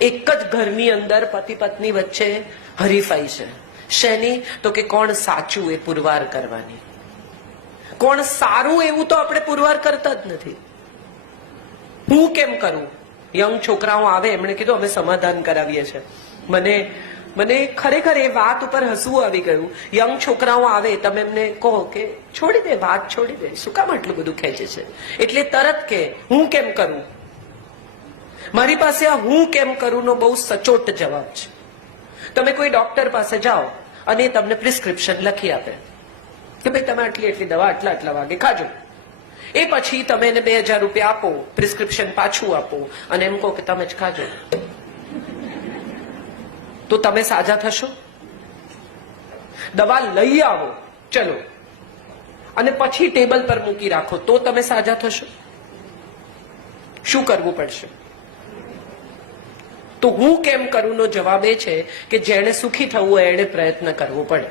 એક જ ઘરની અંદર પતિ પત્ની વચ્ચે હરીફાઈ છે. શેની? તો કે કોણ સાચું એ પુરવાર કરવાની. કોણ સારું એવું તો આપણે પુરવાર કરતા જ નથી. હું કેમ કરું? યંગ છોકરાઓ આવે, એમણે કીધું અમે સમાધાન કરાવીએ છીએ. મને ખરેખર એ વાત ઉપર હસવું આવી ગયું. યંગ છોકરાઓ આવે, તમે એમને કહો કે છોડી દે, વાત છોડી દે, શું કામ આટલું બધું ખેંચે છે? એટલે તરત કે હું કેમ કરું. મારી પાસે આ હું કેમ કરું નો બહુ સચોટ જવાબ છે. તમે કોઈ ડોક્ટર પાસે જાઓ અને તમને પ્રિસ્ક્રિપ્શન લખી આપે કે ભાઈ તમે આટલી આટલી દવા આટલા આટલા વાગે ખાજો. એ પછી તમે એને 2000 રૂપિયા આપો, પ્રિસ્ક્રિપ્શન પાછું આપો અને એમ કહો કે તમે જ ખાજો. તો તમે સાજા થશો? દવા લઈ આવો ચલો અને પછી ટેબલ પર મૂકી રાખો તો તમે સાજા થશો? શું કરવું પડશે? તો હું કેમ કરું નો જવાબ એ છે કે જેણે સુખી થવું હોય એણે પ્રયત્ન કરવો પડે.